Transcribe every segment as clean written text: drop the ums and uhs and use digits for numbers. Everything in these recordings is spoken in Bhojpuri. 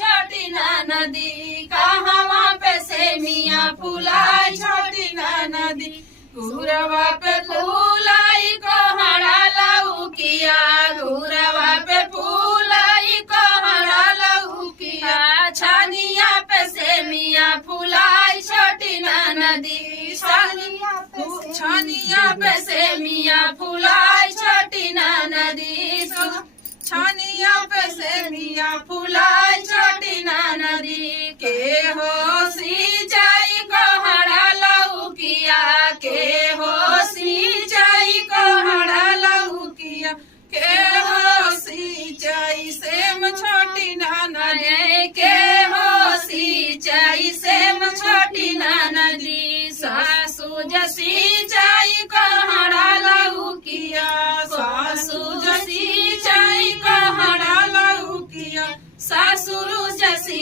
छोटी ना नदी कहवा पे से मिया फुलाई छोटी ना नदी घूरवा पे फूलाई कोहड़ा लौकिया घूरवा पे फूलाई कोहड़ा लौकिया छानिया पे से मिया फुलाई छोटी ना नदी छानिया पे से मिया फुलाई छोटी ना नदी छानिया पे से मिया फुलाई छोटी ना नदी के हो सिंचाई कोहड़ा लौकिया के हो सिंचाई कोहड़ा लौकिया के हो सिंचाई सेम छोटी ना नदी के हो सिंचाई सेम छोटी ना नदी सासू सिंचाई कोहड़ा लौकिया सासू सिंचाई कोहड़ा लौकिया सासुरु जसी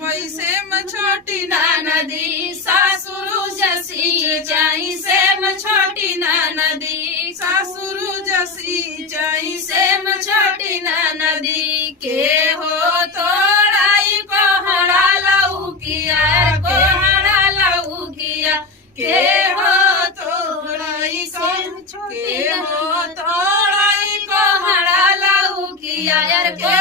पैसे में छोटी ना नदी सासुरु जसी जाई से में छोटी ना नदी सासुरु जसी जाई से में छोटी ना नदी के हो तोड़ाई कोहड़ा लौकिया कोहड़ा लौकिया के हो तोड़ाई के हो तोड़ाई कोहड़ा लौकिया यार के